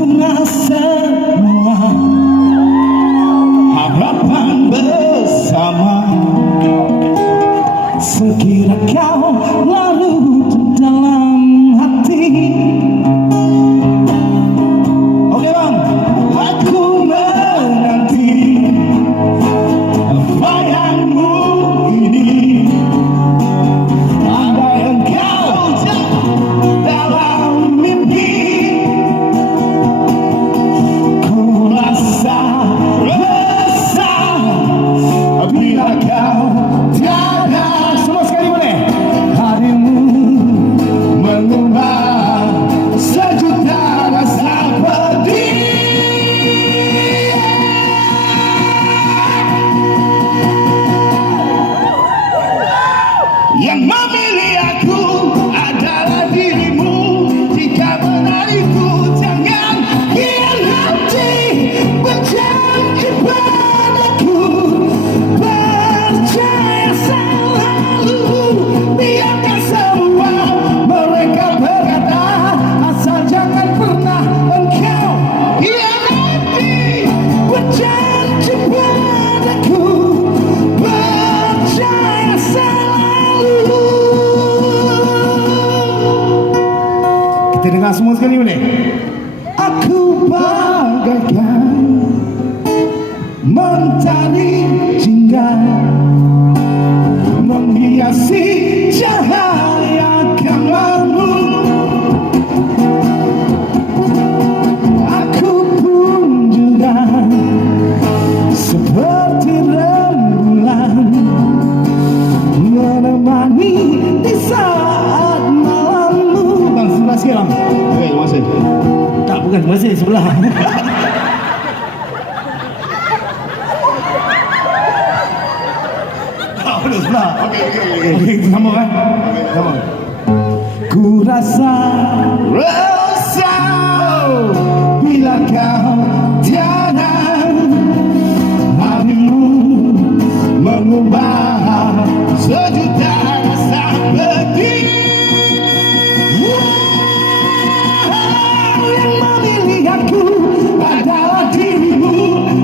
pernah semua harapan bersama. Sekira kau larut dalam hati. Oke bang, aku menanti bayangmu ini. Andai engkau dalam mimpi, ku rasa resah bila kau tiada. Semua sekali boleh. Harimu mengubah sejuta rasa pedih. Yang memilih aku adalah dirimu. Jika benar itu jangan hianati. Berjanji padaku, percaya selalu. Biarkan semua mereka berkata, asal jangan pernah engkau hianati. Berjanji padaku, percaya selalu. Kita dengar semua sekali boleh? Aku bagaikan mentari jingga menghiasi cahaya kamarmu. Aku pun juga seperti rembulan menemani di saat malammu. Bang, sebelah sikit bang. Oke, terima kasih. Tak, bukan masih sebelah. Belum sebelah. Oke. Okey, kita sambung kan? Sambung. Ku rasa bila kau tiada. Hatimu mengubah sejuta rasa pedih. Yang memilih aku adalah dirimu.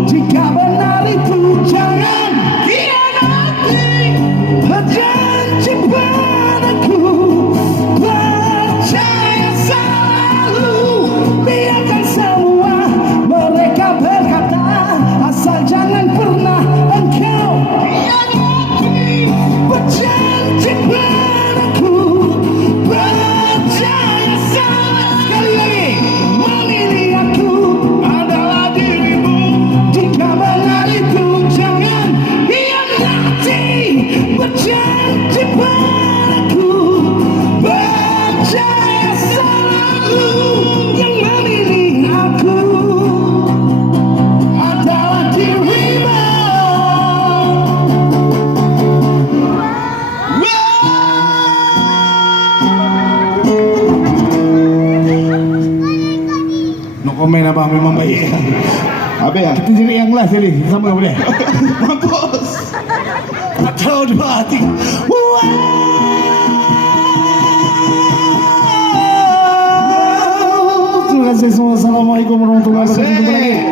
Jika benar itu jangan hianati. Berjanji padaku, percaya selalu. Biarkan semua mereka berkata, asal jangan pernah engkau hianati. Berjanji padaku, percaya selalu. Sekali lagi, memilih aku adalah dirimu. Jika benar itu jangan hianati. Berjanji padaku, percaya selalu. Yang memilih aku adalah dirimu. No komen abang, memang baik. Habis ya? Kita jadi yang last tadi, sama boleh? Mampus. Satu, dua, tiga. Terima kasih semua. Assalamualaikum warahmatullahi wabarakatuh.